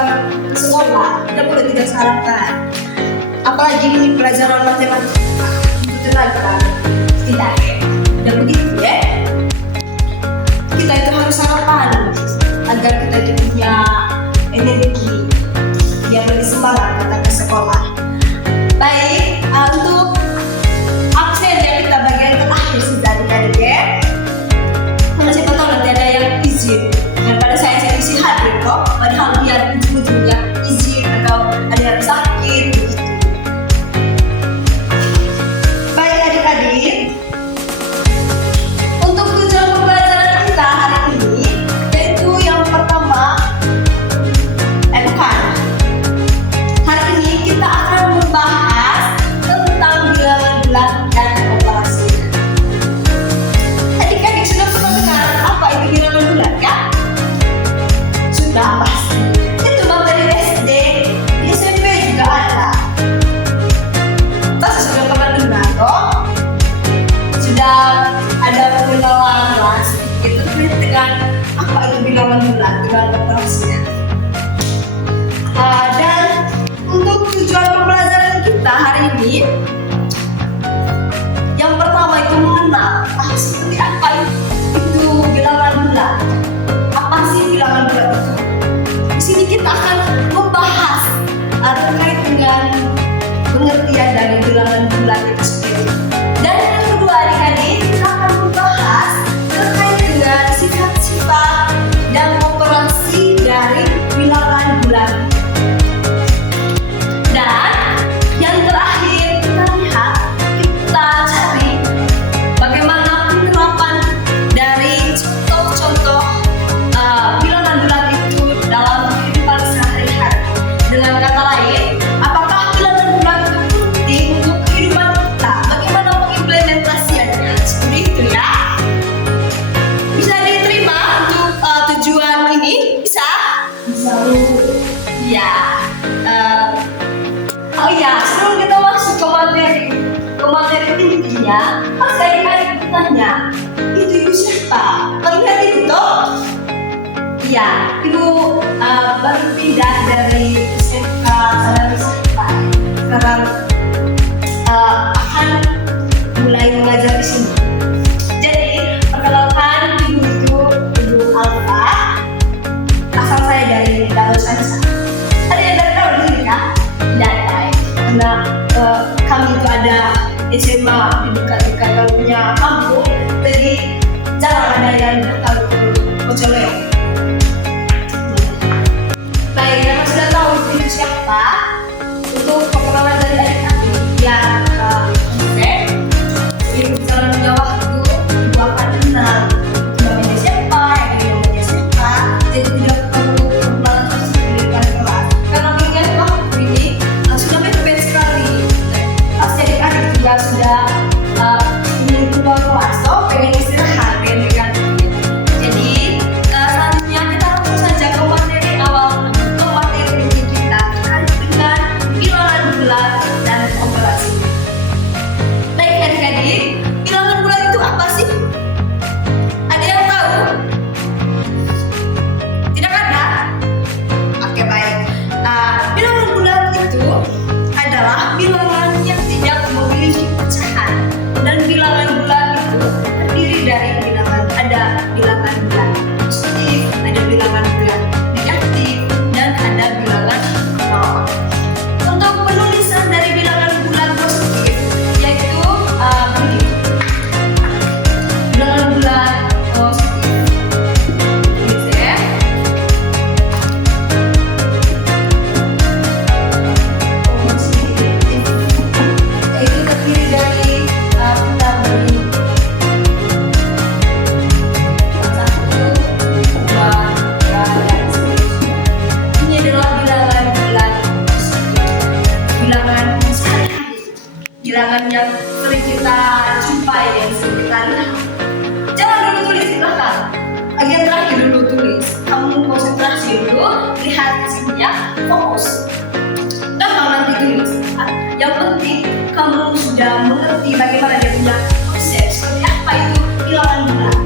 ke sekolah kita boleh tidak sarapan. Apalagi ini pelajaran matematika itu tenaga tidak dan begitu ya. Kita itu harus sarapan agar kita itu punya energi biar lebih semangat datang ke sekolah. Baik, untuk absen yang kita bagian terakhir sudah adik-adik ya. Karena siapa tahu nanti ada yang izin daripada saya isi hadir kok, padahal biar ujung-ujungnya izin atau ada yang sakit begitu. Baik adik-adik, untuk tujuan pembelajaran kita hari ini yaitu yang pertama, bukan. Hari ini kita akan membahas tentang bilangan bulat dan operasi. Adik-adik sudah pernah dengar apa itu bilangan bulat ya? Sudah pasti. Itu materi SD, di SMP juga ada. Pasti sudah pernah dengar toh? Sudah ada pengenalan lah sedikit terkait dengan apa itu bilangan bulat dengan operasinya. Dan untuk tujuan pembelajaran kita hari ini, yang pertama itu mengenal seperti apa itu bilangan bulat. Apa sih bilangan bulat itu? Di sini kita akan membahas terkait dengan pengertian dari bilangan bulat itu sendiri. Dan yang kedua adik-adik, kita akan membahas terkait dengan sifat-sifat dan operasi dari bilangan bulat. Dan yang terakhir kita lihat, kita cari bagaimana penerapan dari contoh-contoh bilangan bulat itu dalam kehidupan sehari-hari. Dengan kata lain, apakah bilangan bulat itu penting untuk kehidupan kita? Bagaimana mengimplementasikannya? Seperti itu ya. Bisa diterima untuk tujuan ini? Bisa? Bisa. Ya. Oh iya, sebelum kita masuk ke materi intinya, pasti adik-adik bertanya, itu ibu siapa? Ingat itu toh? Iya, ibu baru pindah dari SMK Salam Sita. Sekarang akan mulai mengajar di sini. Jadi, perkenalkan ibu itu Ibu Alfa. Asal saya dari Daun Sansa. Ada yang dari Daun di sini kan? Tidak, karena kami itu ada SMA di dekat-dekat punya kampung, jadi jarang ada yang datang ke Pocoleo. Baik, karena sudah tahu itu siapa, untuk perkenalan dari adik-adik yang jadi berjalan dengan waktu, ibu akan kenal itu namanya siapa, yang ini namanya siapa, jadi tidak perlu perkenalan terus di depan kelas. Karena mengingat waktu ini sudah mepet sekali. Pasti adik-adik juga sudah ingin keluar kelas, toh pengen istirahat, pengen ganti. Jadi selanjutnya kita langsung saja ke materi awal, ke materi inti kita terkait dengan bilangan bulat dan operasi. Baik adik-adik, bilangan bulat itu apa sih? Ada yang tahu? Tidak ada? Oke baik. Bilangan bulat itu adalah bilangan yang tidak memiliki pecahan, dan bilangan bulat itu terdiri dari ada bilangan bulat positif, ada bilangan bulat negatif, dan ada bilangan nol. Untuk penulisan dari bilangan bulat positif yaitu begini. Bilangan bulat positif. Tulis ya. Itu terdiri dari kita beri 1, 2, 3, dan seterusnya. Ini adalah bilangan bulat positif. Bilangan sehari-hari, bilangan yang sering kita jumpai, yang sering kita lihat. Jangan dulu tulis di belakang, bagian terakhir dulu tulis. Kamu konsentrasi dulu, lihat di sini ya, fokus. Gampang nanti tulis. Yang penting kamu sudah mengerti bagaimana dia punya konsep, seperti apa itu bilangan bulat.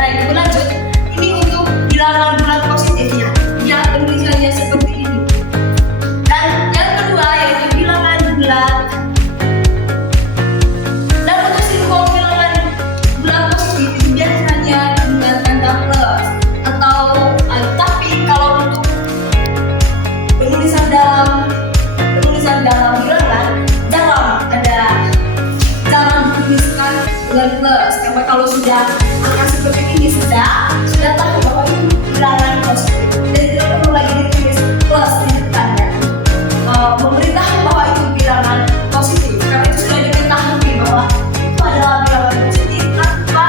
Baik, lanjut. Ini untuk bilangan bulat positifnya. Ya, penulisannya seperti plus. Karena kalau sudah angka seperti ini sudah tahu bahwa itu bilangan positif dan tidak perlu lagi ditulis plus di depannya. Memberitahu bahwa itu bilangan positif karena itu sudah diketahui bahwa itu adalah bilangan positif tanpa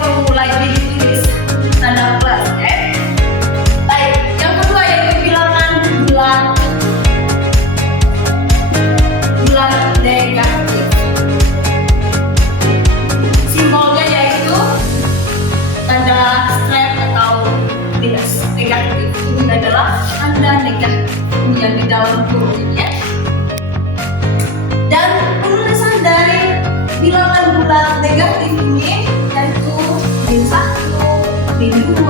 perlu lagi ditulis tanda plus. Baik, yang kedua yaitu bilangan bulat negatif. Simbolnya yaitu tanda strike atau minus negatif. Ini adalah tanda negatif yang di dalam huruf ini ya. Dan penulisan dari bilangan bulat negatif ini yaitu min 1, min 2,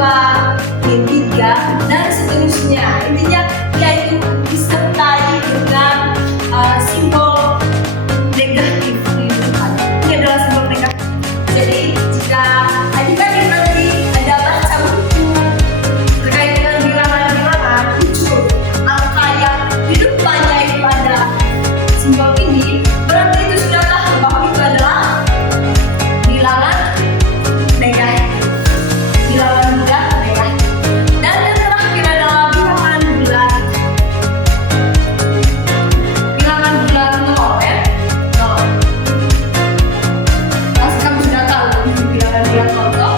min 3 dan seterusnya. Intinya yaitu disertai dengan simbol negatif di depan. Ini adalah simbol negatif. Jadi jika adik-adik nanti ada baca buku terkait dengan bilangan-bilangan muncul angka yang di depannya itu ada simbol ini, berarti itu sudah tahu bahwa itu adalah bilangan negatif. Bilangan bulat negatif. Dan yang terakhir adalah bilangan bulat. Bilangan bulat 0 ya. 0. Pasti kamu sudah tahu bilangan bulat 0 toh?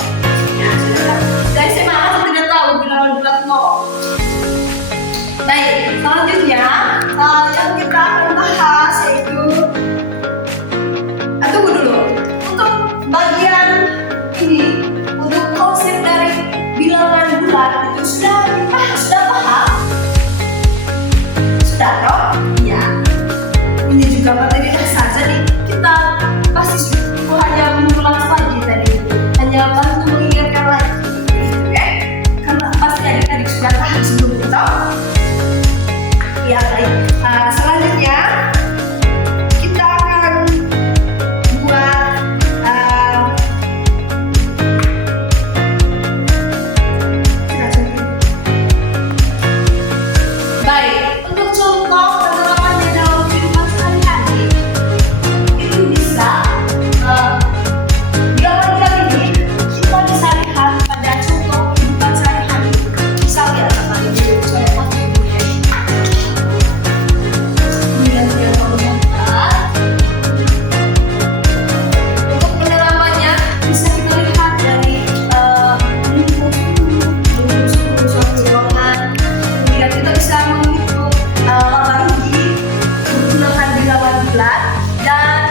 Ya, sudah tahu. Dari SMA tidak tahu bilangan bulat 0. Baik, selanjutnya yang kita akan bahas yaitu tunggu dulu. Untuk bagian ini, untuk konsep dari bilangan bulat itu sudah paham? Sudah toh? Ya. Ini juga materi dasar. Jadi kita pasti hanya mengulang saja tadi. Hanya bantu mengingatkan lagi. Oke? Karena pasti adik-adik sudah paham sebelumnya toh? Ya, baik. Selanjutnya kita akan buat baik, untuk contoh penerapannya dalam kehidupan sehari-hari itu bisa bilangan ini kita bisa lihat pada contoh kehidupan sehari-hari. Misalnya apa ini contoh untuk penerapannya bisa kita lihat dari rumus bilangan. Kemudian kita bisa menghitung laba rugi menggunakan bilangan bulat dan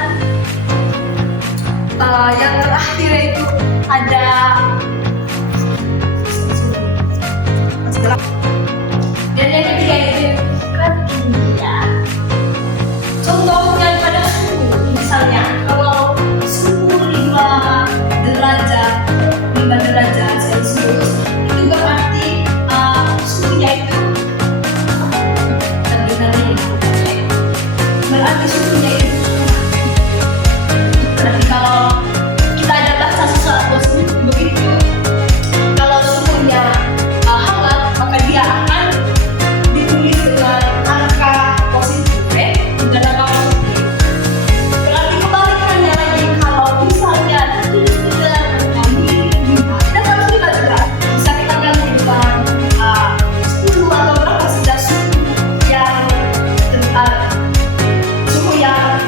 yang terakhir yaitu ada dan yang ketiga yaitu ketinggian. Contohnya pada suhu, misalnya kalau suhu 5 derajat Celcius itu berarti suhunya itu berarti suhunya itu berarti kalau kita ada baca sesuatu begitu, kalau suhunya hangat maka dia akan ditulis dengan angka positif dan angka positif. Berarti kebalikannya lagi, kalau misalnya ditulis dengan angka -5 dan kalau kita juga bisa kita ganti dengan 10 atau berapa sudah suhu yang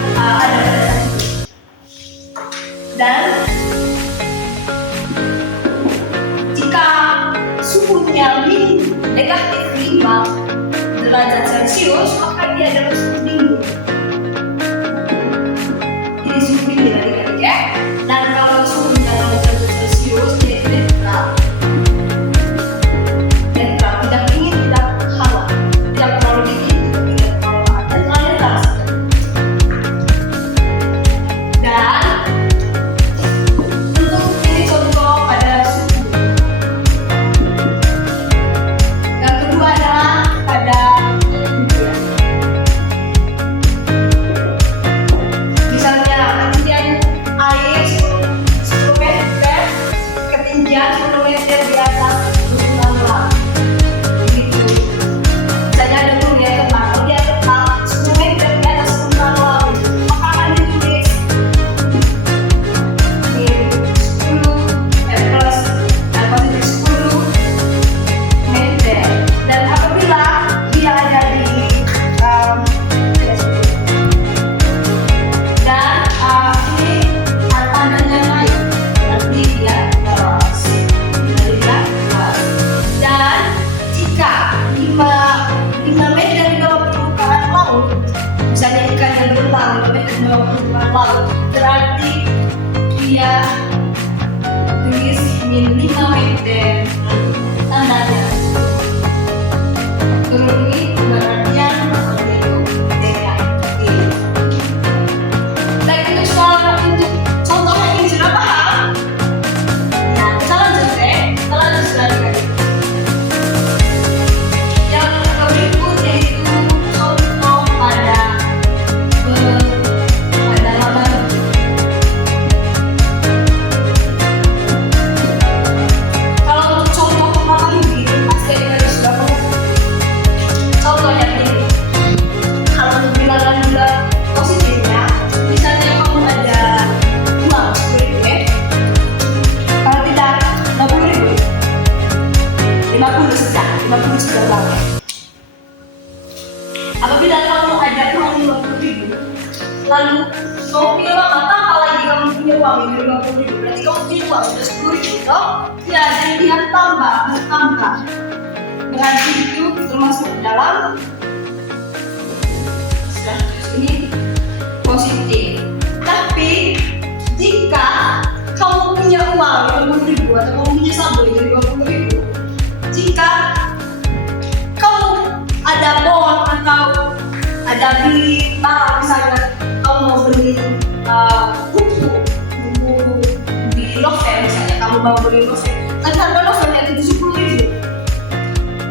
lalu berarti dia tulis min 5 meter tandanya turuni pengertian itu negatif. Baik, untuk soal untuk contohnya ini sudah paham? Nah, kita lanjut deh, kita lanjut selanjutnya. Yang berikut yaitu contoh pada laman. Kalau untuk contoh laman ini pasti kita sudah pernah. Contohnya ini, kalau untuk bilangan bulan positifnya, misalnya kamu ada uang 10.000 ya, kalau tidak 50.000, 50 sudah banget. Apabila kamu ada uang 50.000, lalu kamu punya uang apalagi kamu punya uang 50.000, berarti kamu punya uang sudah 10.000, toh? Ya, jadi dia bertambah. Berarti itu termasuk dalam ini positif. Tapi jika kamu punya uang 50.000 atau kamu punya saldo 50.000, jika kamu ada bon atau ada beli barang, misalnya kamu mau beli buku di novel, misalnya kamu mau beli novel, kan harga novelnya itu 70.000.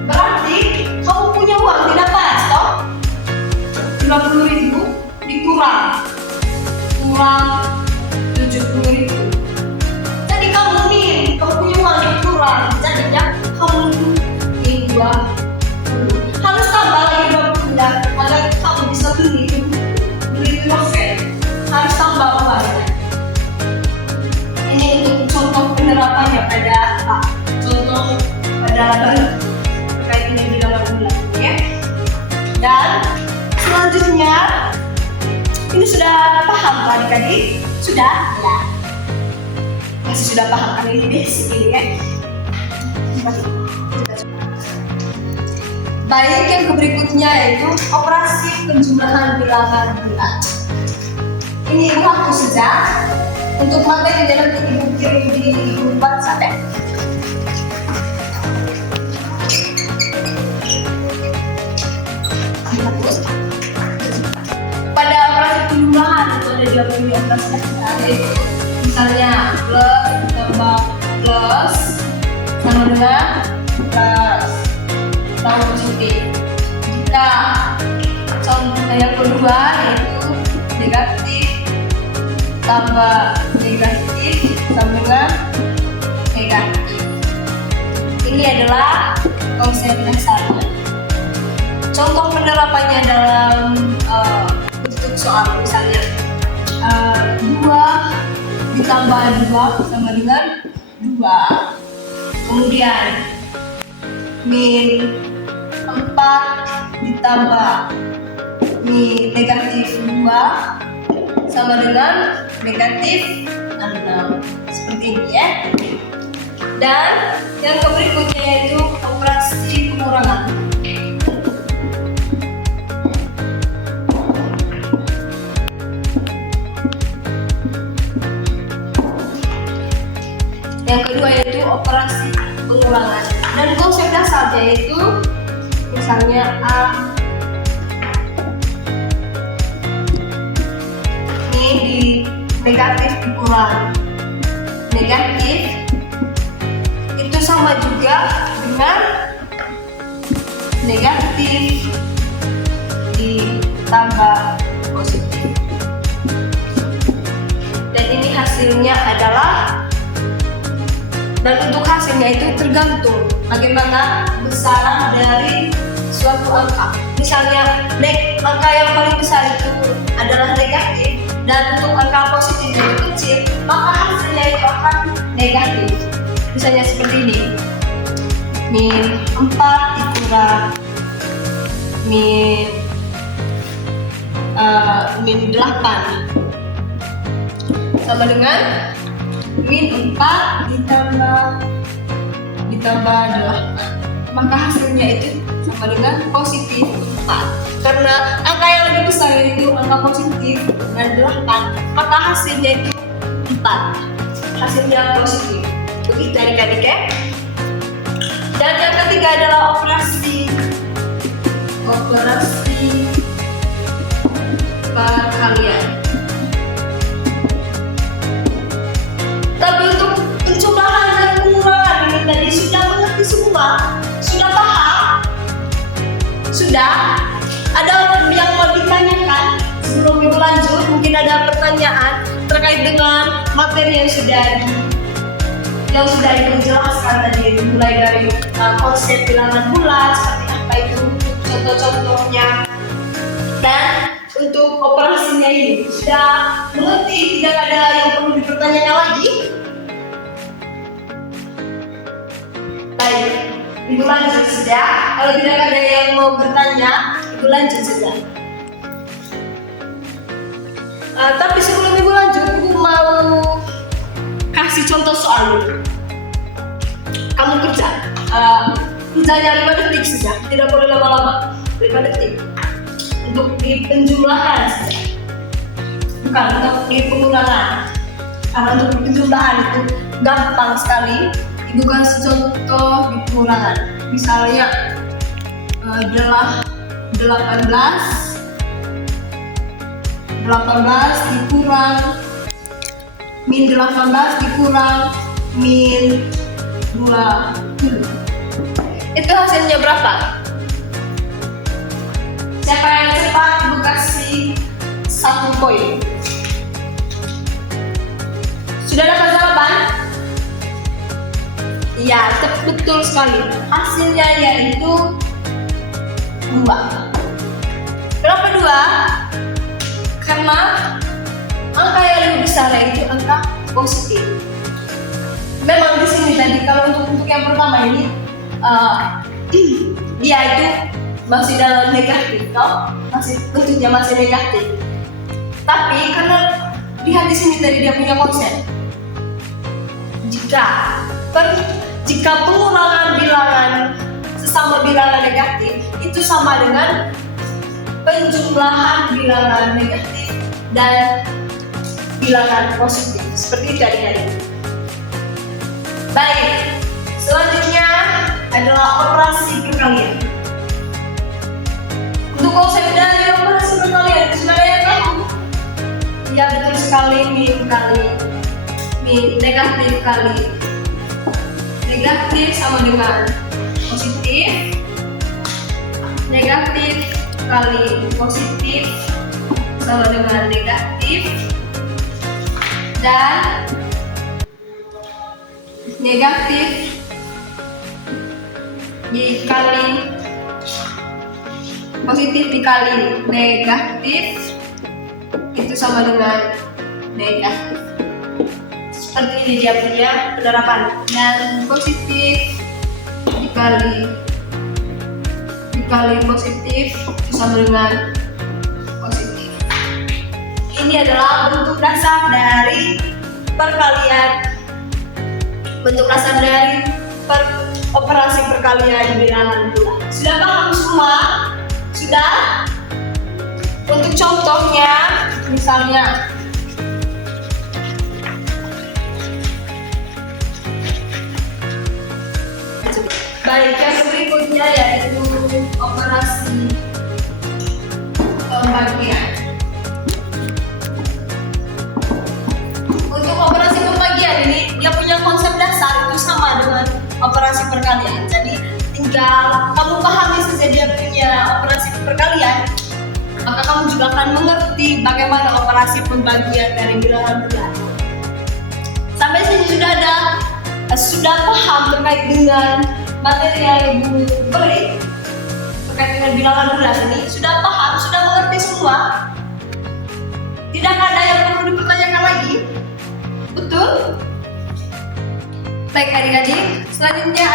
Berarti kamu punya uang tidak pas, toh? 50.000 dikurang 70.000. Jadi kamu punya uang dikurang, jadinya kamu ini 20. Harus tambah lagi 20 agar kamu bisa beli novel. Harus tambah uangnya. Ini untuk contoh penerapannya pada apa? Contoh pada laban terkait dengan bilangan bulan, ya. Dan selanjutnya, ini sudah paham Pak adik-adik? Sudah? Ya. Masih sudah paham kan ini basic ini ya. Baik, yang berikutnya yaitu operasi penjumlahan bilangan bulan. Ini ibu hapus saja. Untuk materi dalam ibu kirim di grup WhatsApp ya. Pada operasi penjumlahan itu ada 20 operasi, yaitu misalnya plus tambah plus sama dengan plus tambah positif. Jika contoh yang kedua yaitu negatif tambah negatif sama dengan negatif. Ini adalah konsep dasarnya. Contoh penerapannya dalam bentuk soal, misalnya 2 ditambah 2 sama dengan 2. Kemudian min 4 ditambah min negatif 2 sama dengan negatif 6. Seperti ini ya. Dan yang berikutnya yaitu operasi pengurangan. Yang kedua yaitu operasi pengulangan. Dan konsep dasarnya yaitu misalnya A ini di negatif dikurang negatif itu sama juga dengan negatif ditambah positif. Dan ini hasilnya adalah, dan untuk hasilnya itu tergantung bagaimana besaran dari suatu angka. Misalnya angka yang paling besar itu adalah negatif dan untuk angka positif itu kecil, maka hasilnya itu akan negatif. Misalnya seperti ini, min 4 dikurang min 8 sama dengan min 4 ditambah 8, maka hasilnya itu sama dengan positif 4. Karena angka yang lebih besar yaitu angka positif dan 8, maka hasilnya itu 4. Hasilnya positif. Begitu adik-adik ya. Dan yang ketiga adalah operasi perkalian. Tapi untuk pencobaan dan pengurangan ini tadi sudah mengerti semua, sudah paham, sudah ada yang mau ditanyakan sebelum ibu lanjut. Mungkin ada pertanyaan terkait dengan materi yang sudah ibu jelaskan tadi, mulai dari konsep bilangan bulat seperti apa itu contoh-contohnya, dan untuk operasinya ini sudah mengerti, tidak ada yang perlu dipertanyakan lagi. Baik, ibu lanjut saja. Kalau tidak ada yang mau bertanya, ibu lanjut saja. Tapi sebelum ibu lanjut, ibu mau kasih contoh soal dulu. Kamu kerjanya 5 detik saja, tidak boleh lama-lama. 5 detik untuk di penjumlahan saja, bukan untuk di pengurangan. Karena untuk di penjumlahan itu gampang sekali. Ibu kasih contoh di pengurangan. Misalnya 18 dikurang min 18 dikurang min 20. Itu hasilnya berapa? Siapa yang cepat ibu kasih 1 poin. Sudah dapat jawaban? Iya, betul sekali. Hasilnya yaitu 2. Kenapa 2? Karena angka yang lebih besar yaitu angka positif. Memang di sini tadi kalau untuk yang pertama ini dia itu masih dalam negatif, toh bentuknya masih negatif. Tapi karena lihat di sini tadi dia punya konsep. Jika pengurangan bilangan sesama bilangan negatif itu sama dengan penjumlahan bilangan negatif dan bilangan positif. Seperti itu adik-adik. Baik, selanjutnya adalah operasi perkalian. Untuk konsep dari operasi perkalian sudah ada yang tahu? Ya, betul sekali. Min negatif kali negatif sama dengan positif, negatif kali positif sama dengan negatif, dan negatif dikali positif dikali negatif itu sama dengan negatif. Seperti ini dia punya penerapan. Dan positif dikali positif itu sama dengan positif. Ini adalah bentuk dasar dari perkalian. Bentuk dasar dari operasi perkalian bilangan bulat. Sudah paham semua? Sudah? Untuk contohnya, misalnya baik, yang berikutnya yaitu operasi pembagian. Untuk operasi pembagian ini dia punya konsep dasar itu sama dengan operasi perkalian. Jadi tinggal kamu pahami saja dia punya operasi perkalian, maka kamu juga akan mengerti bagaimana operasi pembagian dari bilangan bulat. Sampai sini sudah paham terkait dengan materi yang ibu beri terkait dengan bilangan bulat ini. Sudah paham, sudah mengerti semua. Tidak ada yang perlu dipertanyakan lagi. Betul? Baik adik-adik, selanjutnya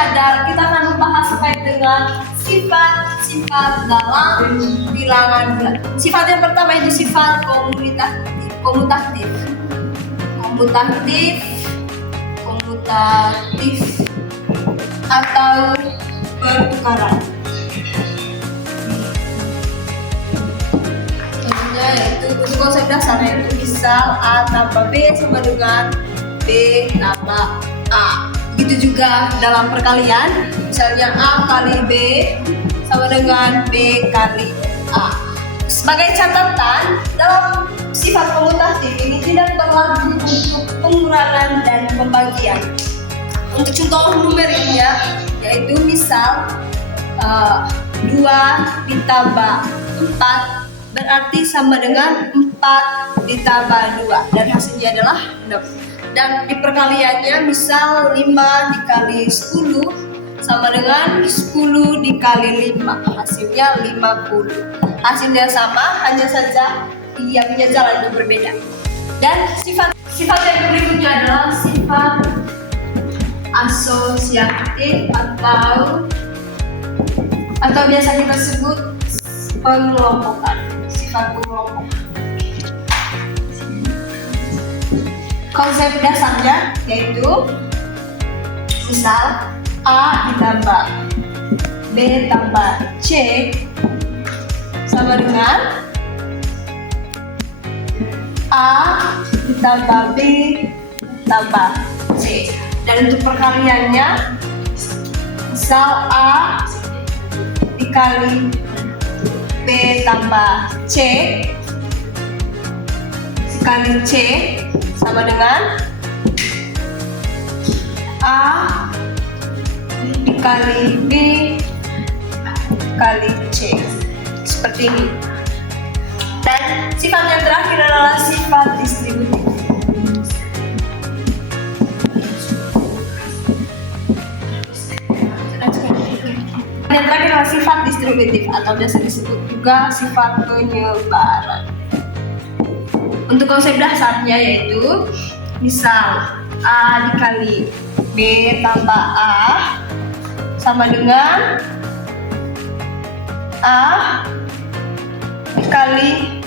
kita akan membahas terkait dengan sifat-sifat dalam bilangan bulat. Sifat yang pertama itu sifat komutatif atau pertukaran. dasarnya yaitu untuk konsep dasarnya yaitu misal A tambah B sama dengan B tambah A. Begitu juga dalam perkalian, misalnya A kali B sama dengan B kali A. Sebagai catatan, dalam sifat komutatif ini tidak berlaku untuk pengurangan dan pembagian. Untuk contoh numeriknya, yaitu misal 2 ditambah 4 berarti sama dengan 4 ditambah 2 dan hasilnya adalah 6. Dan di perkaliannya misal 5 dikali 10 sama dengan 10 dikali 5, hasilnya 50. Hasilnya sama, hanya saja ia punya jalan yang berbeda. Dan sifat yang berikutnya adalah sifat asosiatif atau biasa kita sebut pengelompokan. Sifat pengelompokan. Konsep dasarnya yaitu misal A ditambah B tambah C sama dengan A ditambah B tambah C. Dan untuk perkaliannya misal A dikali B tambah C dikali C sama dengan A dikali B kali C, seperti ini. Dan sifat yang terakhir adalah sifat distributif. Yang terakhir adalah sifat distributif atau biasa disebut juga sifat penyebaran. Untuk konsep dasarnya yaitu misal A dikali B tambah A sama dengan A dikali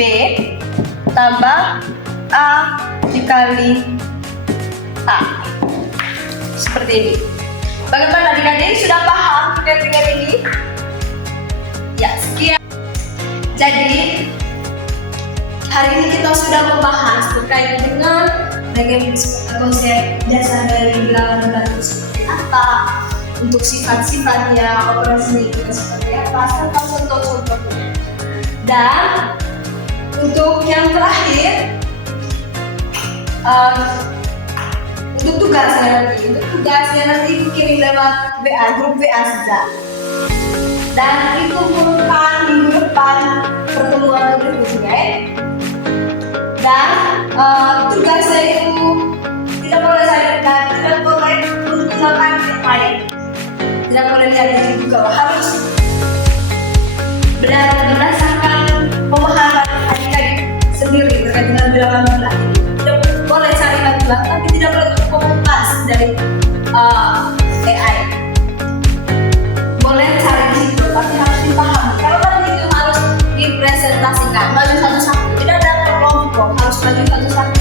B tambah A dikali A. Seperti ini. Bagaimana adik-adik, sudah paham terkait dengan ini? Ya, sekian. Jadi hari ini kita sudah membahas terkait dengan konsep dasar dari bilangan batu seperti apa, untuk sifat-sifatnya, operasinya juga seperti apa, serta contoh-contohnya. Dan untuk yang terakhir, untuk tugasnya nanti dikirim lewat WA, grup WA saja. Dan dikumpulkan minggu depan pertemuan berikutnya. Dan tugasnya itu tidak boleh tidak boleh menggunakan lain, tidak boleh lihat di Google, harus berdasarkan pemahaman adik-adik sendiri terkait dengan bilangan bulan. Tidak boleh cari bulan, tapi tidak boleh komunitas dari AI. Boleh cari di situ, tapi harus dipahami. Kalau tadi itu harus dipresentasikan, maju satu-satu, tidak ada kelompok, harus maju satu-satu.